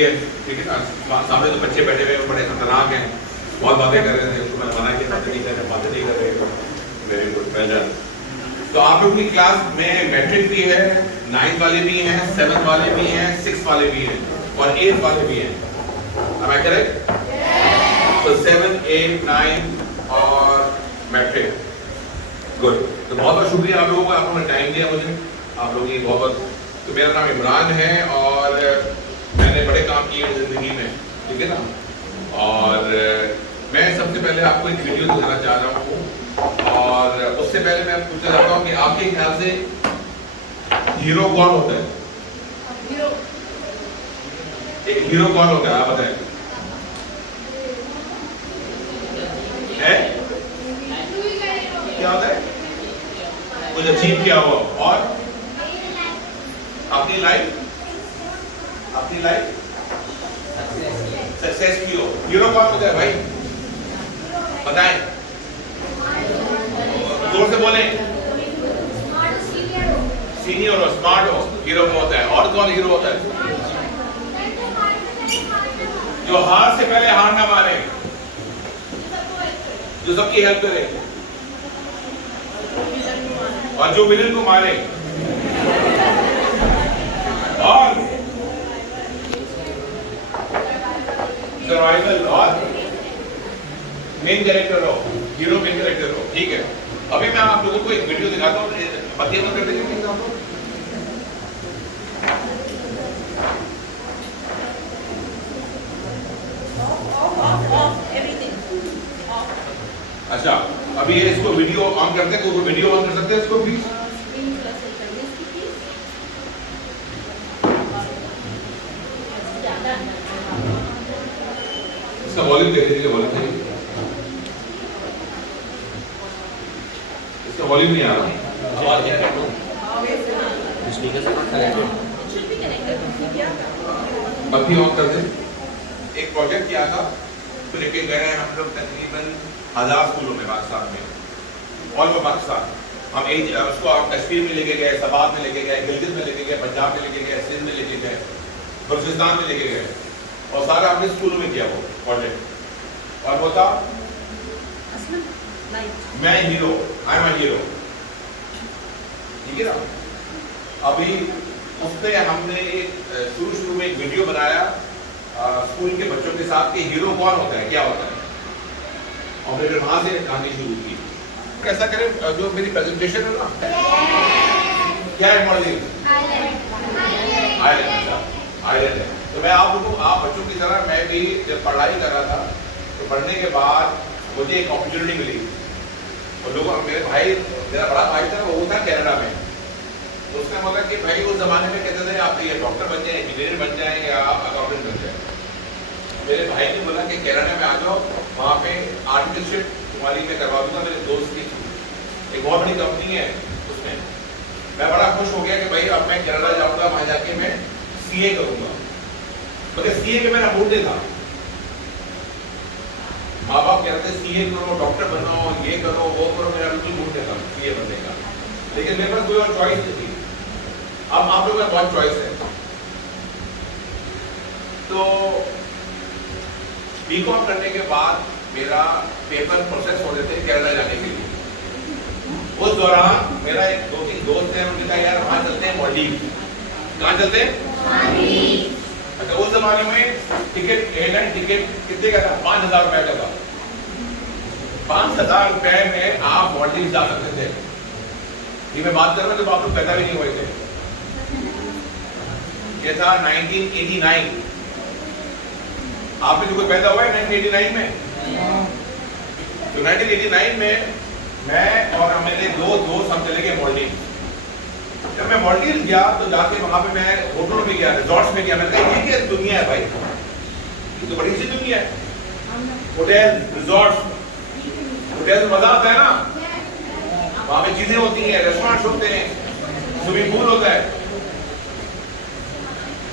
ठीक है ना। सामने तो बच्चे बैठे हुए बड़े खतरनाक हैं, बहुत बातें कर रहे थे, उसको मैंने मना किया बातें नहीं कर रहे। Very good, well done. तो आप लोग की क्लास में मैट्रिक भी है, 9th वाले भी हैं, 7th वाले भी हैं, 6th वाले भी हैं और 8th वाले भी हैं। Am I correct? So 7, 8, 9 और मैट्रिक। गुड। तो बहुत बहुत शुक्रिया आप लोगों का, आप लोगों ने टाइम दिया मुझे, आप लोगों की बहुत बहुत। तो मेरा नाम इमरान है और मैंने बड़े काम किए ज़िंदगी में, ठीक है ना। और मैं सबसे पहले आपको एक वीडियो दिखाना चाह रहा हूँ और उससे पहले मैं पूछना चाहता हूँ कि आपके ख्याल से हीरो कौन होता है? एक हीरो कौन होता है, आप बताएं। क्या होता है? कुछ अचीव किया हुआ और अपनी लाइफ सक्सेस की हो। हीरो कौन होता है भाई, बताएं, जोर से बोलें। सीनियर हो, स्मार्ट हो, हीरो कौन होता है? और कौन हीरो होता है? जो हार से पहले हार ना मारे, जो सबकी हेल्प करे और जो विलन को मारे और सर्वाइवल और मेन कैरेक्टर हो, हीरो मेन कैरेक्टर हो, ठीक है। अभी मैं आप लोगों को एक वीडियो दिखाता हूँ, पतिया मत कर देंगे प्लीज आप लोग। अच्छा, अभी ये इसको वीडियो ऑन करते हैं, कोई वीडियो ऑन कर सकते हैं इसको प्लीज? इसका वॉल्यूम देख लीजिए, वॉल्यूम देखिए, इसका वॉल्यूम नहीं आ रहा, आवाज क्या है? स्पीकर से बत्ती ऑन कर दे। एक प्रोजेक्ट किया था तो लेके गए हैं हम लोग तकरीबन 1000 स्कूलों में पाकिस्तान में, ऑल ओवर पाकिस्तान। हम उसको कश्मीर में लेके गए, सबात में लेके गए, गिलगित में लेके गए, पंजाब में लेके गए, सिंध में लेके गए, बलूचिस्तान में लेके गए और सारा हमने स्कूलों में किया वो प्रोजेक्ट। और वो था मैं hero, I am a hero, ठीक है ना। अभी उसमें हमने शुरू में एक वीडियो बनाया स्कूल के बच्चों के साथ कि हीरो कौन होता है, क्या होता है, और फिर वहां से कहानी शुरू की। कैसा करें, जो मेरी प्रेजेंटेशन है ना, क्या है मॉडलिंग? आइलैंड है। तो मैं आप बच्चों की तरह मैं भी जब पढ़ाई कर रहा था तो पढ़ने के बाद मुझे एक अपॉर्चुनिटी मिली और लोगों, मेरा बड़ा भाई था, वो था कनाडा में। तो उसने बोला कि भाई उस जमाने में कहते थे आप ये डॉक्टर बन जाए, इंजीनियर बन जाए या अकाउंटेंट बन जाए। मेरे भाई ने बोला कि कनाडा में आ जाओ, वहाँ पे आर्टिफिशियल तुम्हारी में करवा दूंगा, मेरे दोस्त की एक बहुत बड़ी कंपनी है उसमें। मैं बड़ा खुश हो गया कि भाई अब मैं कनाडा जाऊँगा, वहाँ जाके मैं सीए करूँगा। मगर सीए के मेरा मूड नहीं था। माँ बाप कहते सीए करो, डॉक्टर बनो, ये करो, वो करो, मेरा बिल्कुल मूड नहीं था सीए बनने का। लेकिन मेरे पास कोई और चॉइस नहीं थी। अब आप लोगों का बहुत चॉइस है। तो बीकॉम करने के बाद मेरा पेपर प्रोसेस हो रहे थे कनाडा जाने के लिए। उस दौरान मेरा एक 2-3 दोस्त हैं, उन्होंने कहा यार वहाँ चलते हैं मालदीव। कहाँ चलते हैं? अच्छा, उस जमाने में टिकट, एयरलाइन टिकट कितने का था? 5000 रुपए का था। 5000 रुपए में आप मालदीव जा सकते थे। ये मैं बात कर रहा हूँ जब आप लोग पैदा भी नहीं हुए थे। ये था 1989। आप में जो कोई पैदा हुआ है 1989 में? तो 1989 में मैं और मेरे 2 दोस्त हम चले गए मालदीव। जब मैं मालदीव गया तो जाके वहां पे मैं होटलों में गया, रिजॉर्ट्स में गया। मैंने कहा ये क्या दुनिया है भाई, ये तो बड़ी सी दुनिया है। होटल, रिजॉर्ट्स, होटल में मजा आता है ना, वहां पे चीजें होती हैं, रेस्टोरेंट्स होते हैं, स्विमिंग पूल होता है,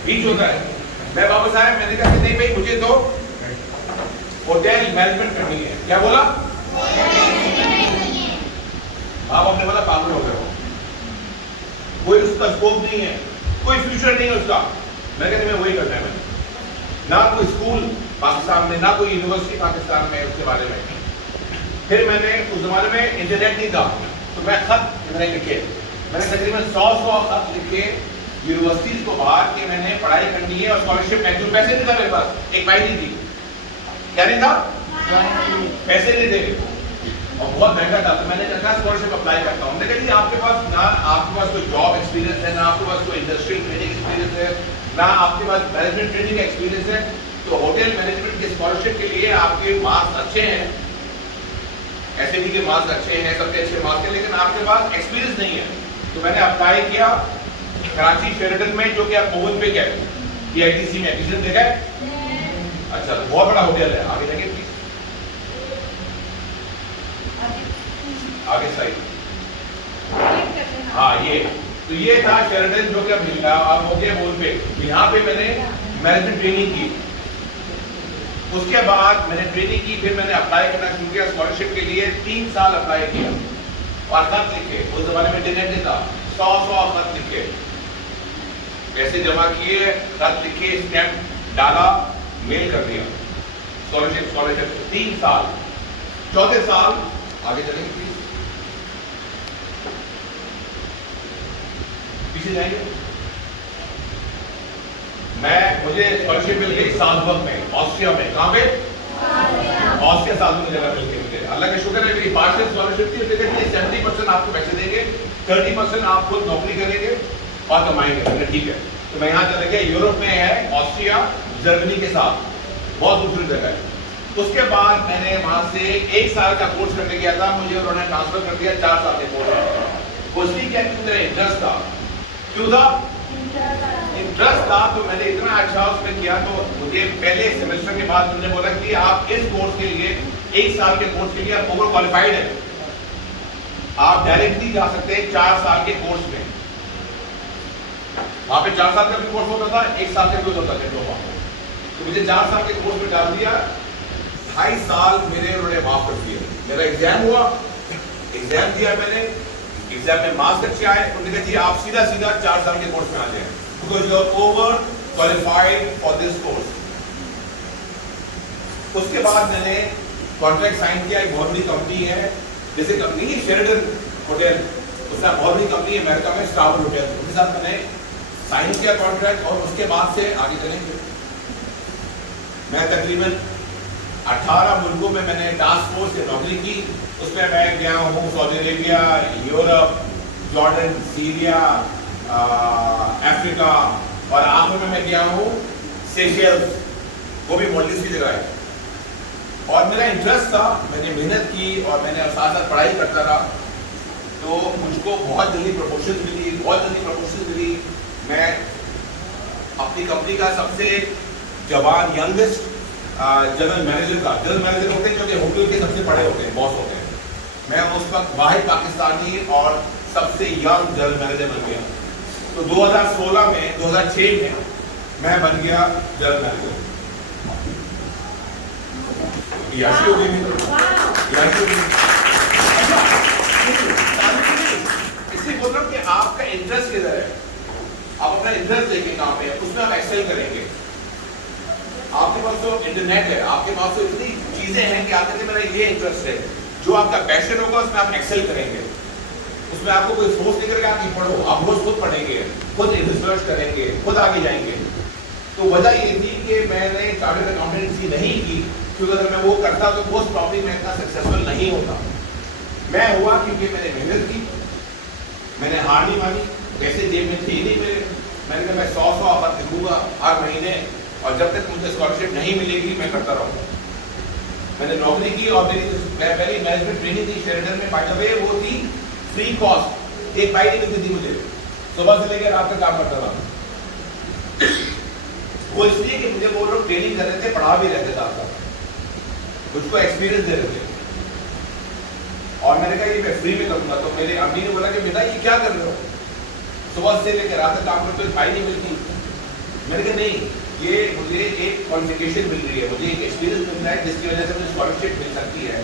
बीच होता है। मैं वापस आया, मैंने कहा कि नहीं भाई मुझे तो होटल मैनेजमेंट करनी है। क्या बोला? आप अपने बोला पागल हो गए हो, कोई उसका स्कोप नहीं है, कोई फ्यूचर नहीं है उसका। मैं कहते मैं वही करना है। मैंने ना कोई स्कूल पाकिस्तान में, ना कोई यूनिवर्सिटी पाकिस्तान में उसके बारे में। फिर मैंने उस जमाने में इंटरनेट नहीं था, तो मैं खत मैंने लिखे, मैंने तकरीबन 100 खत लिखे यूनिवर्सिटीज को बाहर कि मैंने पढ़ाई करनी है और स्कॉलरशिप में, जो पैसे नहीं था मेरे पास, एक पाई नहीं थी। क्या नहीं था? पैसे नहीं थे और बहुत महंगा था। तो मैंने कहा स्कॉलरशिप अप्लाई करता हूँ। मैंने कहा जी आपके पास ना, आपके पास कोई जॉब एक्सपीरियंस है, ना आपके पास कोई इंडस्ट्रियल ट्रेनिंग एक्सपीरियंस है, ना आपके पास मैनेजमेंट ट्रेनिंग एक्सपीरियंस है, तो होटल मैनेजमेंट के स्कॉलरशिप के लिए आपके मार्क्स अच्छे हैं, एसएटी के मार्क्स अच्छे हैं, सबसे अच्छे मार्क्स हैं, लेकिन आपके पास एक्सपीरियंस नहीं है। तो मैंने अप्लाई किया कराची शेरटन में, जो कि आप मोहन पे गए PITC में, किसी ने देखा है? अच्छा, तो बहुत बड़ा होटल है, आगे जाएंगे प्लीज, आगे साइड, हाँ ये, तो ये था शेरटन, जो कि अब हो गया मोहन पे। यहाँ पे मैंने मैनेजमेंट ट्रेनिंग की, उसके बाद मैंने ट्रेनिंग की, फिर मैंने अप्लाई करना शुरू किया स्कॉलरशिप के लिए। 3 साल अप्लाई किया और खत लिखे, उस जमाने में इंटरनेट नहीं था, 100 खत लिखे, पैसे जमा किए, खत लिखे, स्टैम्प डाला, मेल कर दिया, स्कॉलरशिप 3 साल। चौथे साल, आगे चलेंगे प्लीज, पीछे जाएंगे। मुझे स्कॉलरशिप मिल गई साल्जबर्ग में, ऑस्ट्रिया में। कहाँ पे? ऑस्ट्रिया साल्जबर्ग में जगह मिल गई मुझे, अल्लाह का शुक्र है। मेरी पार्शियल स्कॉलरशिप थी, लेकिन 70% आपको पैसे देंगे, 30% आप खुद नौकरी करेंगे और कमाएंगे। ठीक है, तो मैं यहाँ चले गया, यूरोप में है, ऑस्ट्रिया जर्मनी के साथ, बहुत खूबसूरत जगह है। उसके बाद मैंने वहां से 1 साल का कोर्स करने गया था, मुझे उन्होंने ट्रांसफर कर दिया 4 साल के कोर्स। कुश्ती क्या, मेरा इंटरेस्ट था। क्यों था? इंटरेस्ट था, तो मैंने इतना अच्छा उसमें किया। तो मुझे पहले सेमेस्टर के बाद उन्होंने बोला कि आप इस कोर्स के लिए, 1 साल के कोर्स के लिए आप ओवर क्वालिफाइड है, आप डायरेक्टली जा सकते हैं 4 साल के कोर्स में। वहां पे 4 साल का भी कोर्स होता था, 1 साल का भी होता था डिप्लोमा। तो मुझे 4 साल के कोर्स में डाल दिया, 2.5 साल मेरे उन्होंने माफ कर दिए। मेरा एग्जाम हुआ, एग्जाम दिया मैंने, एग्जाम में मार्क्स अच्छे आए, उन्होंने कहा जी आप सीधा 4 साल के कोर्स में आ जाए, because you are overqualified for this course. उसके बाद मैंने कॉन्ट्रैक्ट साइन किया, एक बहुत बड़ी कंपनी है, जैसे कंपनी है शेरटन होटल, उसका बहुत बड़ी कंपनी है अमेरिका में, स्टार होटल, उनके साथ मैंने साइन किया कॉन्ट्रैक्ट। और उसके बाद से आगे चलेंगे, मैं तकरीबन 18 मुल्कों में मैंने टास्क फोर्स से नौकरी की। उसमें मैं गया हूँ Saudi Arabia, Europe, Jordan, Syria, Africa, और आखिर में मैं गया हूँ सेशेल्स, वो भी मॉडलिस्ट की जगह है। और मेरा इंटरेस्ट था, मैंने मेहनत की और मैंने साथ साथ पढ़ाई करता रहा, तो मुझको बहुत जल्दी प्रमोशन मिली। मैं अपनी कंपनी का सबसे जवान यंगेस्ट जनरल मैनेजर था। जनरल मैनेजर होते हैं जो कि होटल के सबसे बड़े होते हैं, बॉस होते हैं। मैं उस वक्त वाहिद पाकिस्तानी और सबसे यंग जनरल मैनेजर बन गया। तो 2006 में मैं बन गया जनरल मैनेजर। याशी हो गई, इसलिए बोल रहा हूँ कि आपका इंटरेस्ट किधर है, आप अपना इंटरेस्ट देखें कहाँ पे है, उसमें आप एक्सेल करेंगे। आपके पास तो इंटरनेट है, आपके पास तो इतनी चीजें हैं कि आप कहते हैं मेरा ये इंटरेस्ट है, जो आपका पैशन होगा उसमें आप एक्सेल करेंगे। उसमें आपको कोई फोर्स नहीं करेगा कि पढ़ो, आप रोज खुद पढ़ेंगे, खुद रिसर्च करेंगे, खुद आगे जाएंगे। तो वजह ये थी कि मैंने चार्टर्ड अकाउंटेंसी नहीं की, क्योंकि अगर मैं वो करता तो मोस्ट प्रॉब्ली मैं इतना सक्सेसफुल नहीं होता। मैं हुआ क्योंकि मैंने मेहनत की, मैंने हार नहीं मानी, पैसे जेब में थे ही नहीं मेरे। मैंने कहा मैं 100 ऑफर लिखूंगा हर महीने, और जब तक मुझे स्कॉलरशिप नहीं मिलेगी मैं करता रहूँगा। मैंने नौकरी की और मेरी पहली मैनेजमेंट ट्रेनिंग थी शेरटन में, बाय द वे वो थी फ्री कॉस्ट, एक पाई नहीं मिलती थी मुझे, सुबह से लेकर रात तक काम करता था। वो इसलिए कि मुझे वो लोग ट्रेनिंग कर रहे थे, पढ़ा भी रहते थे, मुझको एक्सपीरियंस दे रहे थे। और मैंने कहा ये मैं फ्री में करूँगा। तो मेरे अम्मी ने बोला कि बेटा ये क्या कर रहे हो, सुबह से लेकर रात तक काम करते हो, पाई नहीं मिलती। मैंने कहा नहीं, ये मुझे एक क्वालिफिकेशन मिल रही है, मुझे एक एक्सपीरियंस मिल रहा है, जिसकी वजह से मुझे स्कॉलरशिप मिल सकती है,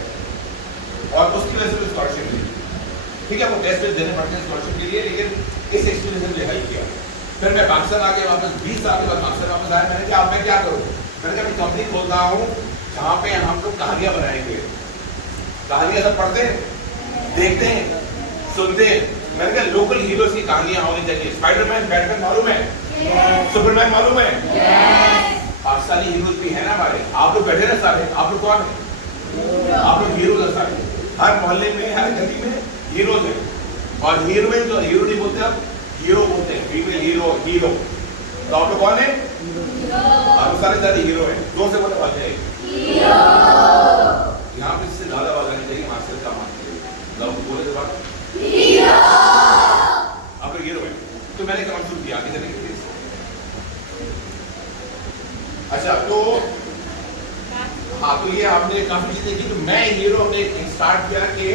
और उसकी वजह से मुझे स्कॉलरशिप मिली। ठीक है, वो टेस्ट देने पड़ते हैं स्कॉलरशिप के लिए, लेकिन इस एक्सपीरियंस ने मुझे हेल्प किया। फिर मैं पाकिस्तान आ गया वापस, 20 साल के बाद पाकिस्तान वापस आया। मैंने कहा अब मैं क्या करूँ, मैंने कहा मैं कंपनी खोलता हूँ जहाँ पे हम लोग कहानियां बनाएंगे। कहानियां सब पढ़ते हैं, देखते हैं, सुनते हैं। मैंने कहा लोकल हीरोज की कहानियां होनी चाहिए। स्पाइडरमैन, बैटमैन मालूम है? सुपरमैन मालूम है? पाकिस्तानी हीरोज भी है ना हमारे। आप लोग बैठे ना सारे, आप लोग कौन है? आप लोग हीरोज है सारे। हर मोहल्ले में, हर गली में हीरोज है। और हीरोइन जो हीरो नहीं बोलते, अब हीरो बोलते हैं, फीमेल हीरो, हीरो। तो आप लोग कौन है? आप सारे सारे हीरो हैं। जोर से बोले आवाज आएगी। यहाँ पे इससे ज्यादा आवाज आनी चाहिए, मास्टर का आवाज चाहिए। बोले जब आप लोग हीरो हैं। तो मैंने कमेंट शुरू किया, आगे चलेंगे। अच्छा, तो हाँ, तो ये आपने काफी चीजें की। तो मैं हीरो हमने स्टार्ट किया कि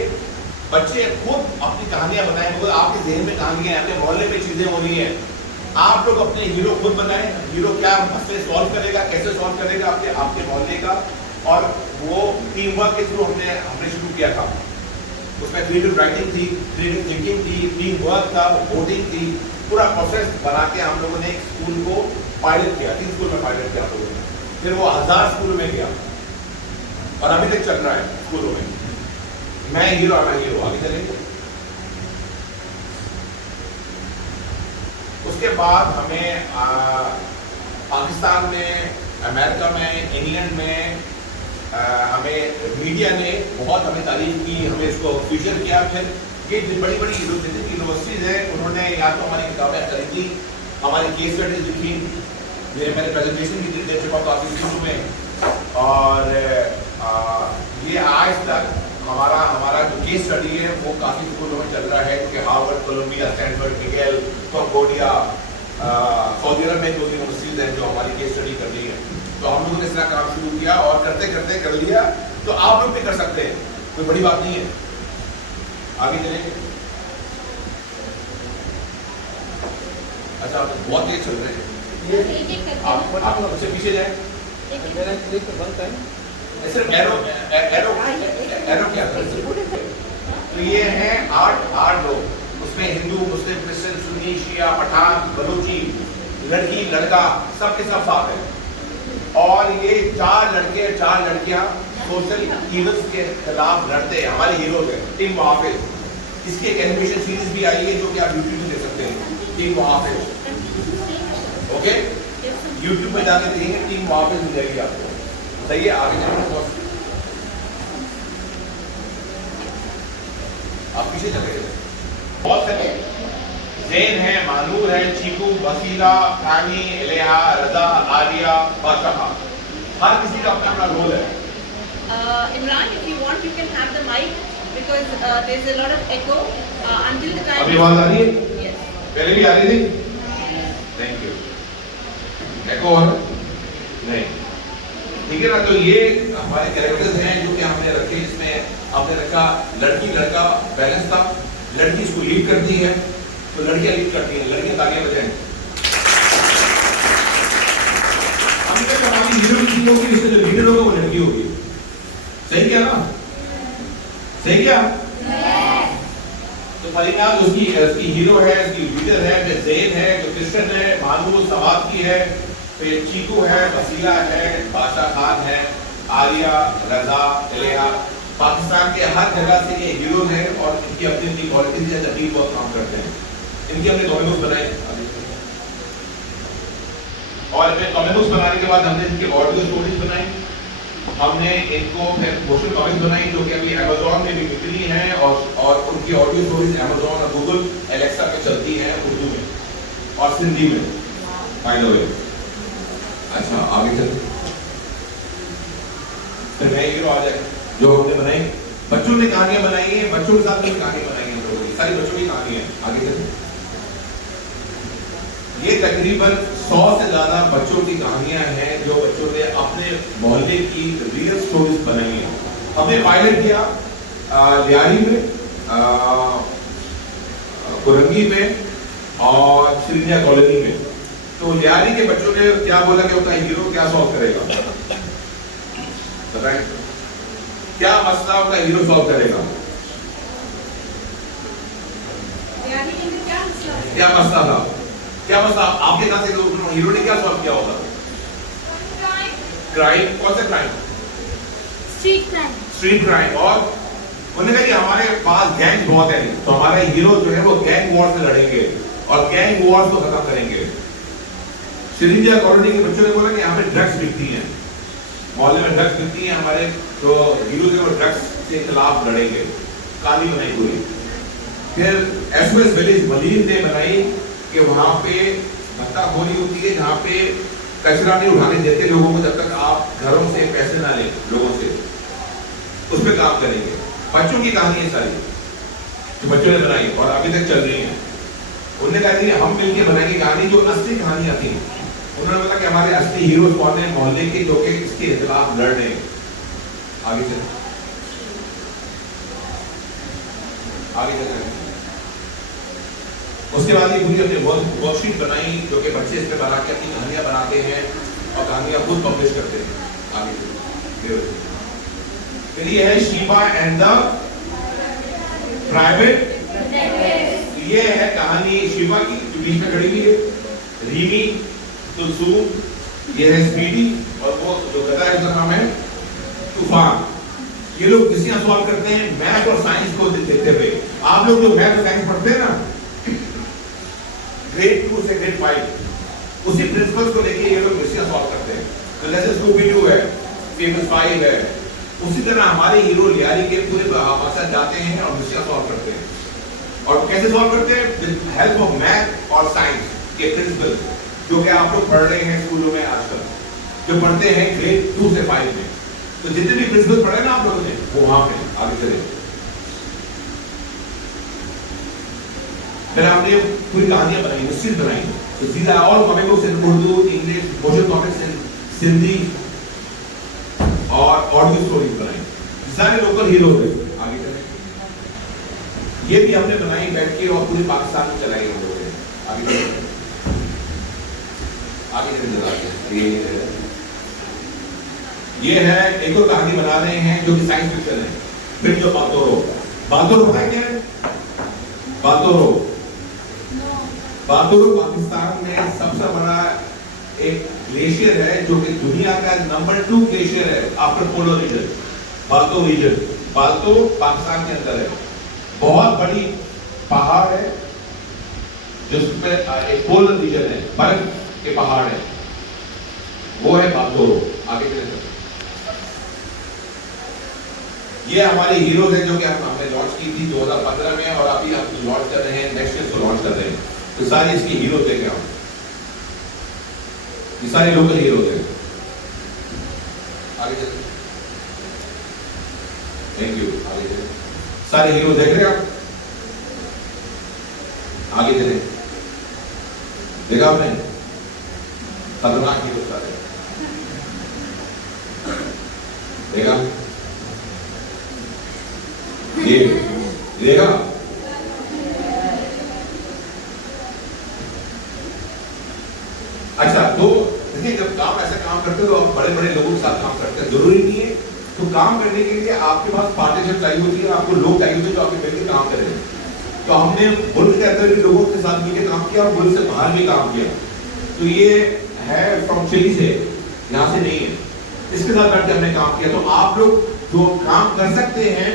बच्चे खुद अपनी कहानियां बनाएं। वो आपके ज़हन में कहानियां, आपके मोहल्ले में चीजें हो रही हैं, आप लोग अपने हीरो खुद बनाएं। हीरो क्या मसले सॉल्व करेगा, कैसे सॉल्व करेगा आपके मोहल्ले का। और वो टीम वर्क के थ्रू हमने शुरू किया था। उसमें क्रिएटिव राइटिंग थी, क्रिएटिव थिंकिंग थी, टीम वर्क था, वोटिंग थी। पूरा प्रोसेस बना के हम लोगों ने एक स्कूल को पायलट किया। 3 स्कूल में पायलट किया हम लोगों ने। फिर वो 1000 स्कूल में गया और अभी तक चल रहा है स्कूलों में। मैं हीरो, आगे चलेंगे। उसके बाद हमें पाकिस्तान में, अमेरिका में, इंग्लैंड में हमें मीडिया ने बहुत हमें तारीफ की, हमें इसको फीचर किया। फिर ये बड़ी बड़ी यूनिवर्सिटीज हैं, उन्होंने या तो हमारी किताबें खरीदी, हमारी केस स्टडीज लिखी, मैंने प्रेजेंटेशन भी दी थी काफी स्कूलों में। और ये आज तक हमारा जो केस स्टडी है वो काफी स्कूलों में चल रहा है, क्योंकि Harvard, Columbia, Stanford, McGill, Concordia, Saudi Arab में 2 यूनिवर्सिटीज हैं जो हमारी केस स्टडी कर रही है। तो हम लोगों ने इस तरह काम शुरू किया और करते करते कर लिया। तो आप लोग भी कर सकते हैं, कोई बड़ी बात नहीं है। आगे चलेंगे। अच्छा, आप बहुत तेज चल रहे हैं, आप मुझसे पीछे जाए। सिर्फ एरो क्या था? तो ये है 8 लोग, उसमें हिंदू, मुस्लिम, क्रिश्चियन, सुन्नी, शिया, पठान, बलूची, लड़की, लड़का, सबके सब साथ है। और ये 4 लड़के 4 लड़कियां सोशल इविल्स के खिलाफ लड़ते हैं। हमारे हीरोज हैं, टीम मुहाफिज। इसकी एक एनिमेशन सीरीज भी आई है जो कि आप यूट्यूब पे देख सकते हैं, टीम मुहाफिज। ओके, यूट्यूब पे जाके देखेंगे, टीम मुहाफिज मिल जाएगी आपको। सही है, आगे चलो। आप पीछे चले गए। बहुत सारे ज़ैन है, मानूर है, चीकू, वसीला, रानी, इलेहा, रजा, आलिया, बादशाह। हर किसी का अपना अपना रोल है। Imran, if you want, you can have the mic because there's a lot of echo until the time. अभी आवाज आ रही है? Yes. पहले भी आ रही थी? Thank you. एको है? नहीं। ठीक है ना। तो ये हमारे कैरेक्टर्स हैं जो कि हमने रखे। इसमें हमने रखा लड़की लड़का बैलेंस था। लड़की इसको लीड करती है, तो लड़कियां लीड करती हैं। लड़कियां तालियां बजाएं। हमने हमारी हीरो की होगी, इसमें जो लीडर होगा वो लड़की होगी। सही क्या ना? सही क्या? तो फरीना उसकी हीरो है, उसकी लीडर है, ज़ैन है जो क्रिश्चियन है, मानूर सवाब की है, फिर चीकू है, वसीला है, बादशाह खान है, आलिया, रजा, इलेहा। पाकिस्तान के हर जगह से ये हीरो हैं और इनकी अपनी अपनी क्वालिटीज है, टीम बहुत काम करते हैं। इनके हमने कॉमिक्स बनाए और फिर कॉमिक्स बनाने के बाद हमने इनकी ऑडियो स्टोरीज बनाई। हमने इनको फिर मोशन कॉमिक्स बनाई जो कि अभी अमेज़न में भी बिकनी है और उनकी ऑडियो स्टोरीज अमेज़न और गूगल एलेक्सा पे चलती हैं उर्दू में और सिंधी में। बाय द वे, अच्छा आगे चल। फिर नए हीरो आ जाए जो हमने बनाई। बच्चों ने कहानियां बनाई हैं, बच्चों के साथ में कहानी बनाई है, लोगों की सारी बच्चों की कहानी है। आगे चल। ये तकरीबन 100 से ज्यादा बच्चों की कहानियां हैं जो बच्चों ने अपने मोहल्ले की रियल स्टोरीज बनाई हैं। हमने पायलट किया लियारी में, कुरंगी में और सिंधिया कॉलोनी में। तो लियारी के बच्चों ने क्या बोला कि उनका हीरो क्या सॉल्व करेगा? बताएं, क्या मसला उनका हीरो सॉल्व करेगा? क्या मसला था? क्या मसला आपके यहाँ से हीरो ने क्या सॉल्व किया होगा? क्राइम, कौन सा crime? Street crime. Street crime. और उन्होंने कहा कि हमारे पास गैंग बहुत है, तो हमारे हीरो जो है वो गैंग वॉर से लड़ेंगे और गैंग वॉर को खत्म करेंगे। सिरिंजा कॉलोनी के बच्चों ने बोला कि यहाँ पे ड्रग्स बिकती हैं, मोहल्ले में ड्रग्स बिकती हैं, हमारे जो हीरो है वो ड्रग्स के खिलाफ लड़ेंगे। कहानी बनाई पूरी। फिर एसओएस विलेज मलिन ने बनाई कि वहाँ पे भत्ताखोरी होती है, जहाँ पे कचरा नहीं उठाने देते लोगों को जब तक आप घरों से पैसे ना लें लोगों से, उस पर काम करेंगे। बच्चों की कहानी है सारी जो बच्चों ने बनाई और अभी तक चल रही है। उन्होंने कहा कि हम मिलकर बनाएंगे कहानी जो असली कहानियां थी। उन्होंने बोला कि हमारे असली हीरो कौन है मोहल्ले के, जो कि इसके खिलाफ लड़ रहे हैं। आगे चल उसके बाद ये पूरी अपनी वर्कशीट बनाई जो कि बच्चे इस पे बना के अपनी कहानियां बनाते हैं और कहानियां खुद पब्लिश करते हैं। आगे फिर ये है शिवा एंड द प्राइवेट। ये है कहानी शिवा की जो बीच में खड़ी हुई है, रीमी, तुलसूम, ये है स्पीडी और वो जो गधा है उसका नाम है तूफान। ये लोग किसियां सॉल्व करते हैं मैथ और साइंस को देखते हुए। आप लोग जो मैथ और साइंस पढ़ते हैं ना ग्रेड 2 से ग्रेड 5, उसी प्रिंसिपल्स को लेके ये लोग मिशियां सॉल्व करते हैं। तो जैसे स्कूबी डू है, फेमस 5 है, उसी तरह हमारे हीरो लियारी के पूरे बहावसा जाते हैं और मिशियां सॉल्व करते हैं। और कैसे सॉल्व करते हैं? विद हेल्प ऑफ मैथ और साइंस के प्रिंसिपल जो कि आप लोग पढ़ रहे हैं स्कूलों में आजकल, जो पढ़ते हैं ग्रेड 2 से 5 में। तो जितने भी प्रिंसिपल पढ़े ना आप लोगों ने वो वहां पे आगे चले। फिर हमने पूरी कहानियां बनाई, मिस्ट्रीज बनाई। तो सीधा ऑल कॉमिक बुक्स इन उर्दू, इंग्लिश, मोशन कॉमिक्स इन सिंधी और ऑडियो स्टोरीज बनाई। सारे लोकल हीरो थे। आगे चले ये भी हमने बनाई बैठ के और पूरे पाकिस्तान में चलाई हम लोगों ने। आगे चले ये है एक और कहानी बना रहे हैं जो कि साइंस फिक्शन है। फिर जो बातोरो पता है क्या है? बातोरो पाकिस्तान में सबसे बड़ा एक ग्लेशियर है जो कि दुनिया का नंबर 2 ग्लेशियर है आफ्टर पोलो रीजन। बाल्तो पाकिस्तान के अंदर है, बहुत बड़ी पहाड़ है जिसमें एक पोलर रीजन है, बर्फ के पहाड़ है, वो है बातोरो। आगे चले ये हमारे हीरोज हैं जो कि हमने लॉन्च की थी 2015 में और अभी हम लॉन्च कर रहे हैं, नेक्स्ट ईयर को लॉन्च कर रहे हैं। तो सारे इसके हीरोज हैं क्या? ये सारे लोकल हीरोज हैं। आगे चलते थैंक यू। आगे चले सारे हीरो देख रहे हैं आप? आगे चले देखा आपने? खतरनाक हीरो सारे देखा? ये देखा? अच्छा तो देखिए जब काम ऐसा काम करते हो तो आप बड़े बड़े लोगों के साथ काम करते हैं, जरूरी नहीं है। तो काम करने के लिए आपके पास पार्टनरशिप चाहिए होती है, आपको लोग चाहिए होते हैं जो आपके मिलकर काम करें। तो हमने मुल्क के अंदर भी लोगों के साथ मिलकर काम किया और मुल्क से बाहर भी काम किया। तो ये है फ्रॉम चिली से, यहाँ से नहीं है, इसके साथ बैठकर हमने काम किया। तो आप लोग जो काम कर सकते हैं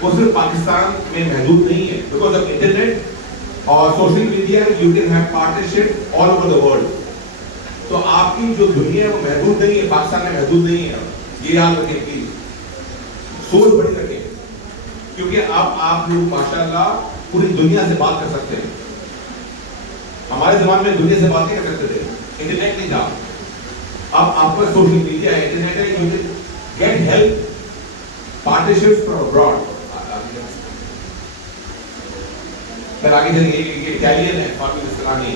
वो सिर्फ पाकिस्तान में महदूद नहीं है। बिकॉज ऑफ इंटरनेट और social media you can have partnership all over the world. तो आपकी जो दुनिया है वो महदूद नहीं है, पाकिस्तान में महदूद नहीं है। ये याद रखें प्लीज, सोच बड़ी रखें, क्योंकि अब आप लोग माशाल्लाह पूरी दुनिया से बात कर सकते हैं। हमारे जमाने में दुनिया से बात नहीं कर सकते थे, इंटरनेट नहीं था। अब आपका सोशल मीडिया है, इंटरनेट है, you can get help partnerships from abroad. फिर आगे चलिए ये इटालियन है फामी मिस्रानी,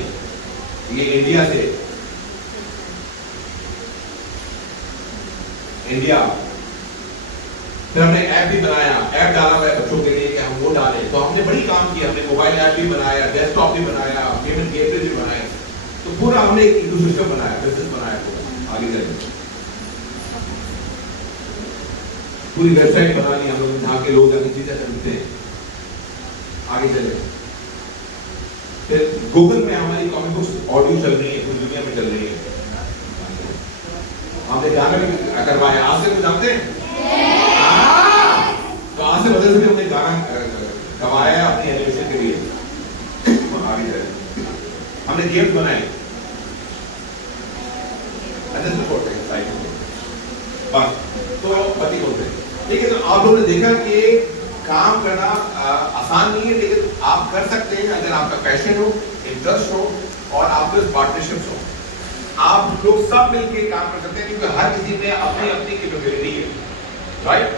ये इंडिया से, इंडिया। फिर हमने ऐप भी बनाया, ऐप डाला हुआ है बच्चों के लिए कि हम वो डालें। तो हमने बड़ी काम किया, हमने मोबाइल ऐप भी बनाया, डेस्कटॉप भी बनाया, पेमेंट गेटवे भी बनाया। तो पूरा हमने एक इकोसिस्टम बनाया, बिजनेस बनाया पूरा। आगे चलिए पूरी वेबसाइट बना ली हम लोग जहाँ के लोग जाके चीजें खरीदते हैं। आगे चले फिर गूगल में हमारी कॉमिक बुक्स ऑडियो चल रही है, पूरी दुनिया में चल रही है। हम हमने गाना भी करवाया, आज से कुछ जानते हैं? तो आज से बदल से हमने गाना गवाया अपनी एनिवर्सरी के लिए, हमने गिफ्ट बनाए, बस तो पति बोलते हैं। ठीक है, तो आप लोगों ने देखा कि काम करना आसान नहीं है, लेकिन आप कर सकते हैं अगर आपका पैशन हो, इंटरेस्ट हो और आपके पार्टनरशिप्स हो। आप लोग सब मिलके काम कर सकते हैं, क्योंकि हर किसी में अपनी अपनी कैपेबिलिटी है, राइट?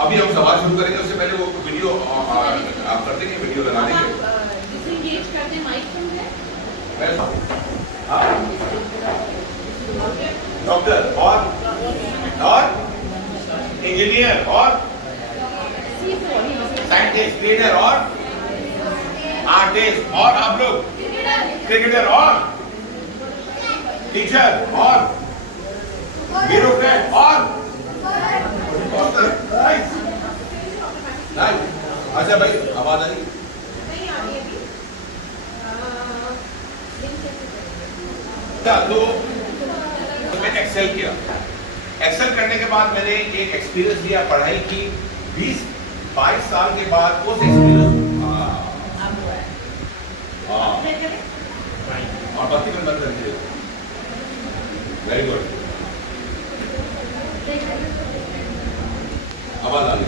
अभी हम सवाल शुरू करेंगे, उससे पहले वो वीडियो आप कर देंगे, वीडियो लगा देंगे। डिसएंगेज कर दें माइक फ्रॉम देयर। डॉक्टर और इंजीनियर और साइंटिस्ट, ट्रेनर और आर्टिस्ट और आप लोग क्रिकेटर और टीचर और ब्यूरोक्रेट और अच्छा भाई, आवाज आई? नहीं आ रही अभी। तो मैंने एक्सेल किया। एक्सेल करने के बाद मैंने एक एक्सपीरियंस लिया, पढ़ाई की, 20-22 साल के बाद उस एक्सपीरियंस और बाकी में बंद कर दिया। वेरी गुड, आवाज आ गई।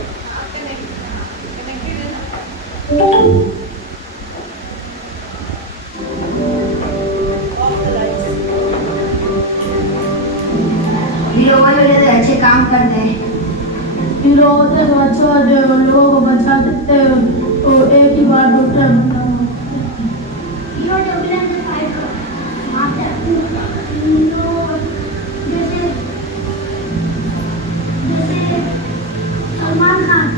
हीरो वाले अच्छे काम करते हैं। हीरो होते तो अच्छा जो लोगों को बचा देते तो एक ही बार डॉक्टर बनना। हीरो जो विलन से फाइट मारते हैं, हीरो जैसे सलमान खान।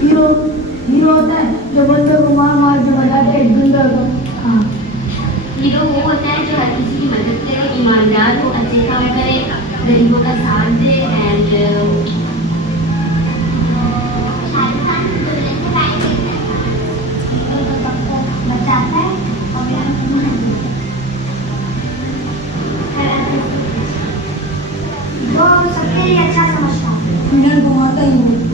हीरो होता है जो बंदे को मार के बचाते हैं जिंदा को। हाँ, हीरो वो होता है जो हर किसी की मदद करे, ईमानदार हो, अच्छे काम करे, गरीबों का साथ दे एंड बचाता है और वो सबके लिए अच्छा समझता है। विलन को मारता ही नहीं,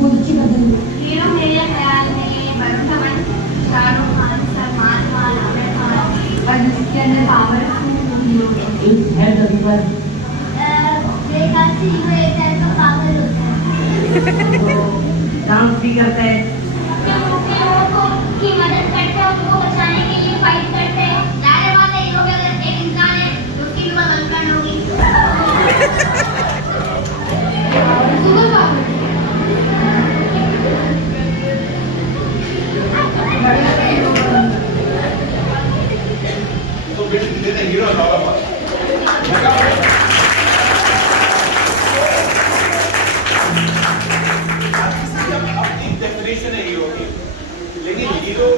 बहुत अच्छी करते हैं। हीरो मेरे ख्याल में वरुण धवन, शाहरुख खान, सलमान खान, आमिर खान और जिसके अंदर पावरफुल हीरो है। बेकासी हुए टाइप का पागल होता है। डांस भी करता है, जो लोगों की मदद करते हैं, उनको बचाने के लिए फाइट करते हैं। जाने वाले हीरो के अगर एक इंसान है तो उसकी भी गर्लफ्रेंड होगी। सुपर पावर तो बेटे हीरो नॉर्मल अपनी डेफिनेशन है हीरो की, लेकिन हीरो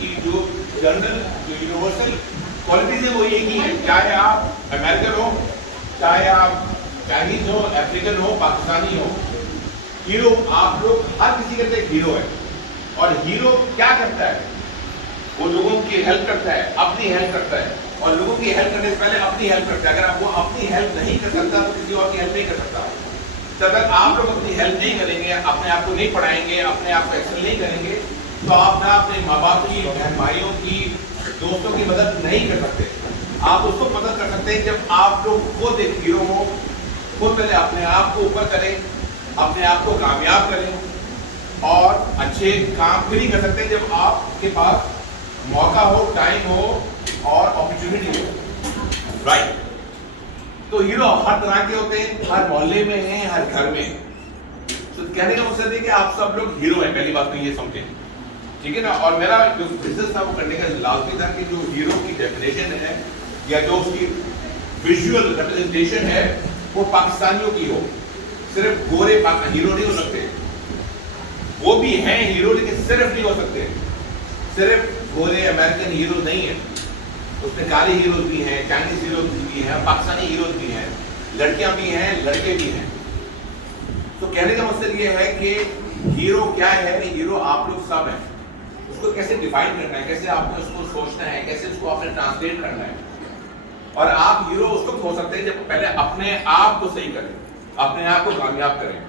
की जो जनरल जो यूनिवर्सल क्वालिटीज है वो एक ही है, चाहे आप अमेरिकन हो, चाहे आप चाइनीज हो, अफ्रीकन हो, पाकिस्तानी हो, हीरो आप लोग हर किसी के अंदर हीरो है। और हीरो क्या करता है? वो लोगों की हेल्प करता है, अपनी हेल्प करता है, और लोगों की हेल्प करने से पहले अपनी हेल्प करता है। अगर आप वो अपनी हेल्प नहीं कर सकता तो किसी और की हेल्प नहीं कर सकता। जब तक आप लोग अपनी हेल्प नहीं करेंगे, अपने आप को नहीं पढ़ाएंगे, अपने आप को एक्सेल नहीं करेंगे, तो आप ना अपने माँ बाप की, बहन भाइयों की, दोस्तों की मदद नहीं कर सकते। आप उसको मदद कर सकते हैं जब आप लोग खुद एक हीरो हो, खुद पहले अपने आप को ऊपर करें, अपने आप को कामयाब करें, और अच्छे काम फिर ही कर सकते हैं जब आपके पास मौका हो, टाइम हो और अपॉर्चुनिटी हो, राइट? तो हीरो हर तरह के होते हैं, हर मोहल्ले में हैं, हर घर में। तो कहने का मकसद है कि आप सब लोग हीरो हैं, पहली बात तो ये समझें, ठीक है ना? और मेरा जो बिजनेस था वो करने का लाजमी था कि जो हीरो की डेफिनेशन है या जो उसकी विजुअल रिप्रेजेंटेशन है वो पाकिस्तानियों की हो। सिर्फ गोरे हीरो नहीं हो सकते, वो भी हैं हीरो, लेकिन सिर्फ नहीं हो सकते। सिर्फ गोरे अमेरिकन हीरो नहीं है, उसमें काले हीरोज भी हैं, चाइनीज हीरोज भी हैं, पाकिस्तानी हीरोज भी हैं, लड़कियां भी हैं, लड़के भी हैं। तो कहने का मतलब ये है कि हीरो क्या है? हीरो आप लोग सब हैं। उसको कैसे डिफाइन करना है, कैसे आपको इसको सोचना है, कैसे इसको आपने ट्रांसलेट करना है, और आप हीरो उसको हो सकते हैं जब पहले अपने आप को सही करें, अपने आप को कामयाब करें,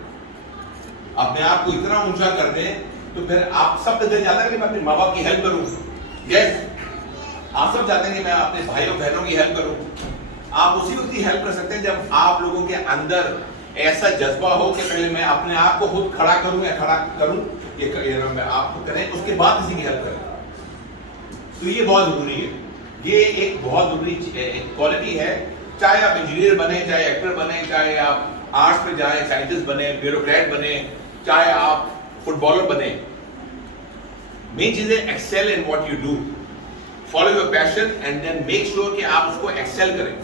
अपने आप को इतना ऊंचा कर दें, तो फिर आप सब दिल जाता है कि मैं अपने माँ बाप की हेल्प करूं। यस, आप सब चाहते हैं कि मैं अपने भाइयों बहनों की हेल्प करूं। आप उसी वक्त की हेल्प कर सकते हैं जब आप लोगों के अंदर ऐसा जज्बा हो कि पहले मैं अपने आप को खुद खड़ा करूं या खड़ा करूं, ये मैं आपको करें, उसके बाद किसी की हेल्प करें। तो ये बहुत जरूरी है, ये एक बहुत जरूरी क्वालिटी है। चाहे आप इंजीनियर बने, चाहे एक्टर बने, चाहे आप आर्ट्स पे जाए, साइंटिस्ट बने, ब्यूरोक्रेट बने, चाहे आप फुटबॉलर बने, मेन चीज है excel in what you do, follow your passion and then make sure कि आप उसको एक्सेल करें,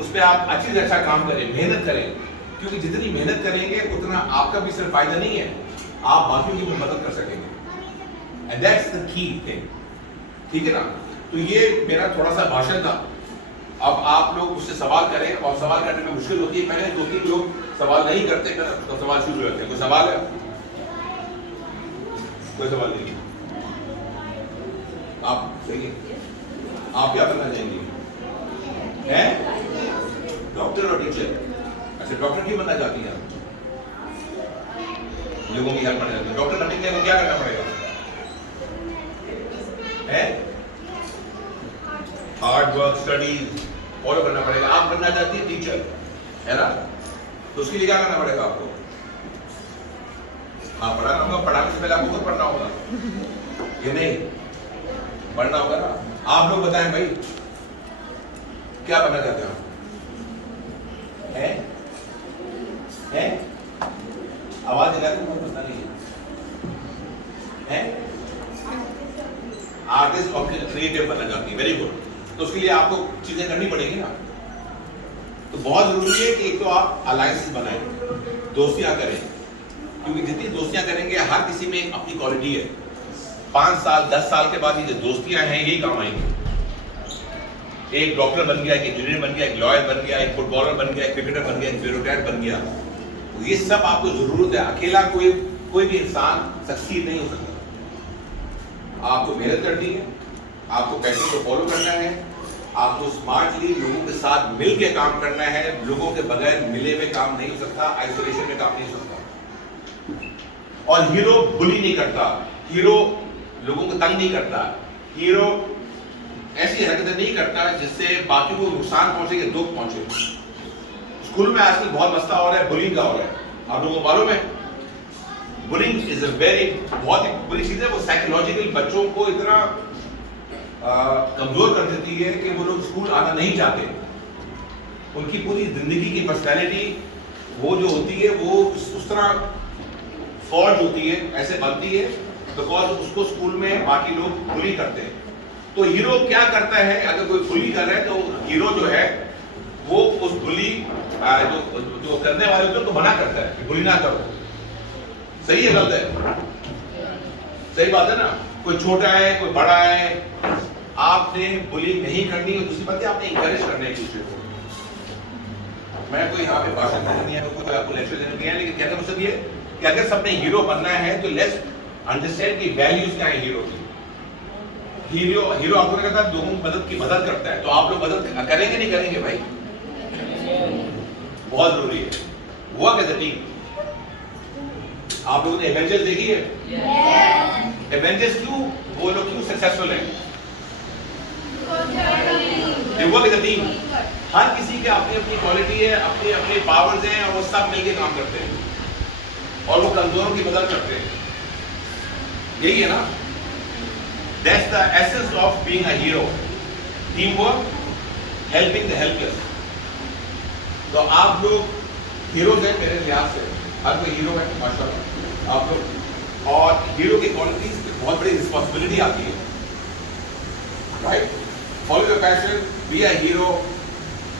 उस पर आप अच्छी से अच्छा काम करें, मेहनत करें, क्योंकि जितनी मेहनत करेंगे उतना आपका भी सिर्फ फायदा नहीं है, आप बाकियों की भी मदद कर सकेंगे। And that's the key thing, ठीक है ना। तो ये मेरा थोड़ा सा भाषण था। अब आप लोग मुझसे सवाल करें, और सवाल करने में मुश्किल होती है, पहले 2-3 लोग सवाल नहीं करते, तो सवाल शुरू होते हैं। कोई सवाल है? कोई सवाल नहीं? आप सही है, आप क्या करना चाहेंगे? हैं? डॉक्टर और टीचर? अच्छा, डॉक्टर क्यों बनना चाहती हैं? लोगों की हेल्प करना चाहती हैं। डॉक्टर बनने के लिए क्या करना पड़ेगा? है? हार्ड वर्क, स्टडीज फॉलो करना पड़ेगा। आप बनना चाहती है टीचर, है ना? तो उसके लिए क्या करना पड़ेगा आपको? हाँ, पढ़ाना होगा। पढ़ाने से पहले आपको खुद पढ़ना होगा, ये नहीं पढ़ना होगा ना। आप लोग बताएं भाई, क्या बनना चाहते हो? है? है? आवाज लगा तो बहुत पता नहीं है? आर्टिस्ट और क्रिएटिव बनना चाहती है, वेरी गुड। तो उसके लिए आपको चीजें करनी पड़ेगी ना। तो बहुत जरूरी है कि एक तो आप अलायंसेस बनाएं, दोस्तियां करें, क्योंकि जितनी दोस्तियां करेंगे, हर किसी में एक अपनी क्वालिटी है। 5 साल 10 साल के बाद ये जो दोस्तियां हैं यही काम आएंगी। एक डॉक्टर बन गया, एक इंजीनियर बन गया, एक लॉयर बन गया, एक फुटबॉलर बन गया, एक क्रिकेटर बन गया, एक ब्यूरोक्रेट बन गया, तो ये सब आपको जरूरत है। अकेला कोई भी इंसान सक्सीड नहीं हो सकता। आपको मेहनत करनी है, आपको पैशन को फॉलो करना है, आपको स्मार्टली लोगों के साथ मिल के काम करना है। लोगों के बगैर मिले हुए काम नहीं हो सकता, आइसोलेशन में काम नहीं हो सकता। और हीरो बुली नहीं करता, हीरो लोगों को तंग नहीं करता, हीरो ऐसी हरकतें नहीं करता जिससे बाकी को नुकसान पहुंचे या दुख पहुंचे। स्कूल में आजकल बहुत मसला हो रहा है, बुलिंग का हो रहा है। आप लोगों को मालूम है, बुलिंग इज बहुत ही बुरी चीज है। वो साइकोलॉजिकल बच्चों को इतना कमजोर कर देती है कि वो लोग स्कूल आना नहीं चाहते। उनकी पूरी जिंदगी की पर्सनैलिटी वो जो होती है वो उस तरह फॉर्ज होती है, ऐसे बनती है, बिकॉज उसको स्कूल में बाकी लोग बुली करते हैं। तो हीरो क्या करता है? अगर कोई बुली कर रहा है तो हीरो जो है वो उस बुली जो करने वाले होते हैं तो मना करता है कि बुली ना करो। सही है, गलत है? सही बात है ना। कोई छोटा है, कोई बड़ा है, आपने बुली नहीं करनी है। दूसरी बात है, आपने इंकरेज करना है दूसरे को। मैं कोई यहाँ पे भाषण देने नहीं आया, कोई आपको लेक्चर देने नहीं आया, लेकिन कहने का मतलब ये कि अगर सबने हीरो बनना है तो लेट्स अंडरस्टैंड की वैल्यूज क्या है हीरो की। हीरो आपको क्या कहता है? लोगों की मदद करता है। तो आप लोग मदद करेंगे नहीं करेंगे भाई? बहुत जरूरी है। Work as a team. आप लोगों ने एवेंजर्स देखी है? एवेंजर्स क्यों, वो लोग क्यों सक्सेसफुल हैं? They work as a team. हर किसी की अपनी अपनी क्वालिटी है, अपनी अपनी पावर्स हैं, और वो सब मिलके काम करते हैं और वो कमजोरों की मदद करते हैं। यही है ना? That's the essence of being a hero. Teamwork, helping the helpless. तो आप लोग हीरोज हैं मेरे लिहाज से, हर कोई हीरो है माशाल्लाह आप लोग। और हीरो की क्वालिटीज में बहुत बड़ी रिस्पॉन्सिबिलिटी आती है, right? Follow your passion, be a hero,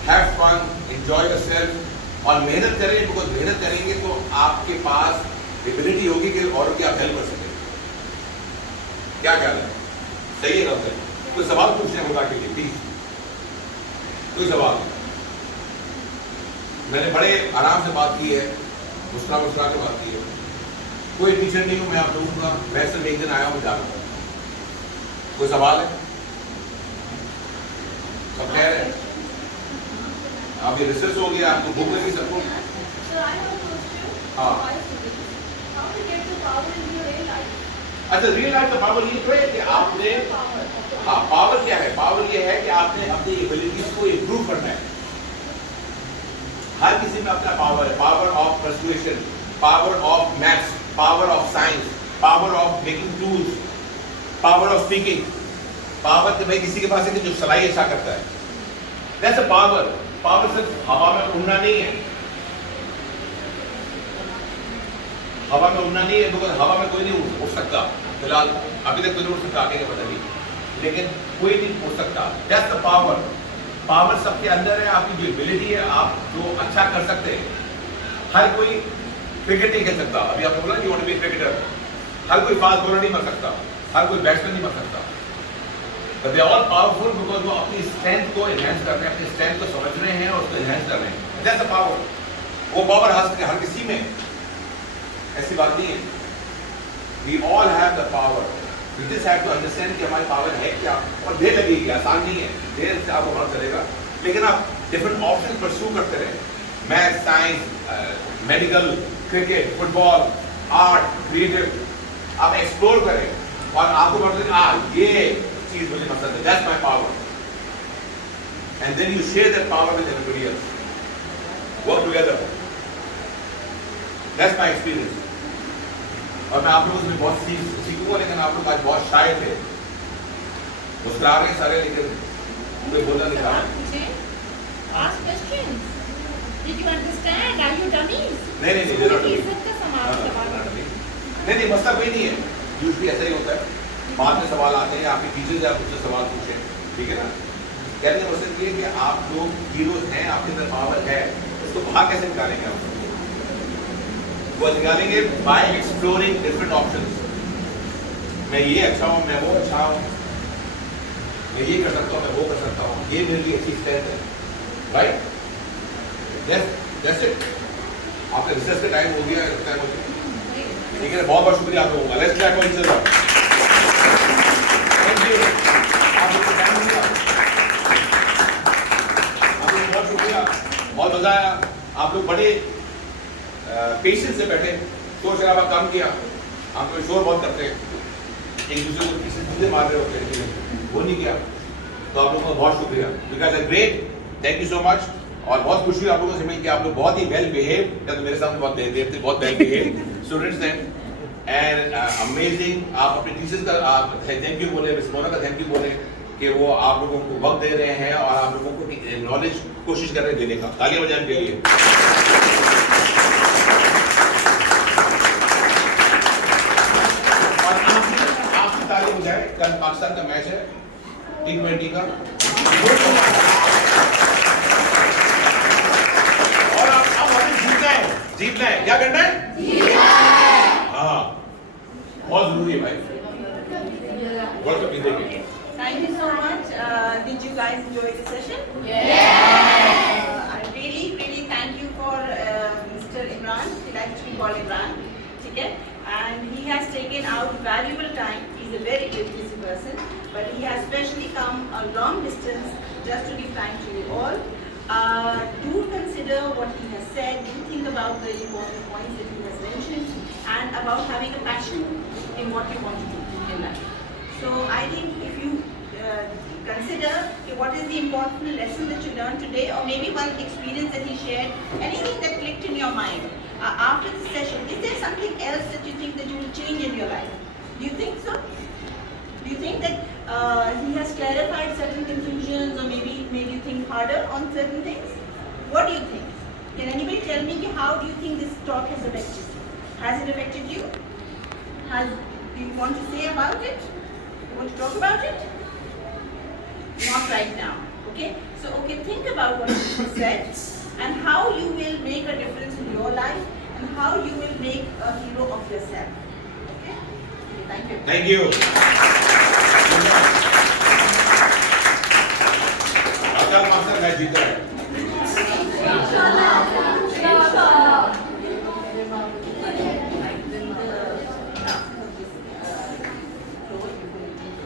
have fun, enjoy yourself, और मेहनत करें, बिकॉज मेहनत करेंगे तो आपके पास एबिलिटी होगी कि औरों की आप हेल्प कर सकें। क्या ख्याल है? सही है, गलत है? कोई सवाल पूछने होगा के लिए प्लीज, कोई सवाल? मैंने बड़े आराम से बात की है, मुस्कुरा के बात की है। कोई टीचर नहीं हूं मैं आप लोगों का, मैं सिर्फ एक दिन आया हूं, जा रहा हूं। कोई सवाल है? सब कह रहे हैं अभी रिसर्च हो गया, आपको भूख लगी सबको। So I want to ask you, हाँ। why students, how to get the power in your real life? अच्छा, रियल लाइफ का पावर ये तो है कि आपने, Power. हाँ, पावर क्या है? पावर ये है कि आपने अपनी एबिलिटीज को इम्प्रूव करना है। हर किसी में अपना पावर है, power of persuasion, power of maths, power of science, power of making tools, power of speaking. Power कि भाई किसी के पास है कि जो सलाई अच्छा करता है, दैट्स अ पावर। पावर सिर्फ हवा में उड़ना नहीं है, हवा में उड़ना नहीं है, बिकॉज हवा में कोई नहीं उड़ सकता। फिलहाल अभी तक कोई नहीं उड़ सकता, आगे का पता नहीं, लेकिन कोई नहीं उड़ सकता। That's the power. पावर सबके अंदर है, आपकी जो एबिलिटी है, आप जो अच्छा कर सकते हैं। हर कोई क्रिकेट नहीं खेल सकता, अभी आपने बोला you want to be cricketer. हर कोई फास्ट बॉलर नहीं बन सकता, हर कोई बैट्समैन नहीं बन सकता। But they are all powerful because वो अपनी स्ट्रेंथ को एनहांस कर रहे हैं, अपनी स्ट्रेंथ को समझ रहे हैं और उसको एनहांस कर रहे हैं। That's the power. वो पावर हर किसी में, ऐसी बात नहीं है। We all have the power. We just have to understand कि हमारी पावर है क्या, और देर लगेगी, आसान नहीं है, देर से आपको मालूम चलेगा, लेकिन आप डिफरेंट ऑप्शन परस्यू करते रहे। Math, science, medical, cricket, football, art, creative, आप एक्सप्लोर करें और आपको पता चले ये चीज मुझे पसंद है, that's my power, and then you share that power with everybody else, work together. That's my experience. और मैं आप लोगों से बहुत सीखूंगा, लेकिन आप लोग आज बहुत शाय थे, मुस्कुरा रहे सारे, लेकिन कोई बोलना नहीं था। Ask questions. Did you understand? Are you dummies? नहीं, स्कूल की इज्जत का सवाल नहीं, मसला कोई नहीं है, यूजुअली ऐसा ही होता है। बाद में सवाल आते हैं, आपके टीचर से आप मुझसे सवाल पूछें, ठीक है ना। कहने का मकसद ये है कि आप लोग हीरोज हैं, आपके अंदर पावर है, उसको बाहर कैसे निकालेंगे आप? वो निकालेंगे बाय एक्सप्लोरिंग डिफरेंट ऑप्शंस। मैं ये अच्छा हूँ, मैं वो अच्छा हूँ, मैं ये कर सकता हूँ, मैं वो कर सकता हूँ, ये मेरे लिए अच्छी स्ट्रेंथ है, राइट? That's it. आपका रिसर्च का टाइम हो गया, टाइम हो गया, ठीक है। बहुत बहुत शुक्रिया आप लोगों का। Let's clap for each other. Thank you. आप लोगों को टाइम मिला, आप लोगों को बहुत शुक्रिया, बहुत मजा आया। आप लोग बड़े पेशेंस से बैठे, शोर शराबा कम किया। आप लोग शोर बहुत करते हैं, एक दूसरे को किसी दूसरे मार रहे होते हैं, वो नहीं किया। तो आप लोगों का बहुत शुक्रिया, you guys are great, thank you so much. और बहुत खुशी हुई आप लोगों से मिल के, आप लोग बहुत ही वेल बिहेव, या तो मेरे सामने बहुत देर थे, बहुत वेल बिहेव स्टूडेंट्स हैं, एंड अमेजिंग। आप अपने टीचर्स का आप थैंक यू बोले, मिस मोना का थैंक यू बोले कि वो आप लोगों को वक्त दे रहे हैं और आप लोगों को नॉलेज कोशिश कर रहे हैं देने का। तालियां बजाने के लिए। और आपकी तालियां बजाएं, कल पाकिस्तान का मैच है T20 का, और आप जीतना है, क्या करना है? जीतना है। हाँ, बहुत जरूरी है भाई। वर्ल्ड कप जीतेंगे। Thank you so much. Did you guys enjoy the session? Yes. I really thank you for Mr. Imran. He likes to be called Imran. Okay? And he has taken out valuable time. He's a very busy person, but he has specially come a long distance just to give time to you all. Do consider what he has said. Do think about the important points that he has mentioned, and about having a passion in what you want to do in your life. So I think if you consider what is the important lesson that you learned today, or maybe one experience that he shared, anything that clicked in your mind after the session, is there something else that you think that you will change in your life? Do you think so? Do you think that he has clarified certain confusions, or maybe made you think harder on certain things? What do you think? Can anybody tell me how do you think this talk has affected you? Has it affected you? Do you want to say about it? You want to talk about it? Not right now. Okay? So, think about what you said and how you will make a difference in your life and how you will make a hero of yourself. Okay? Thank you. Thank you.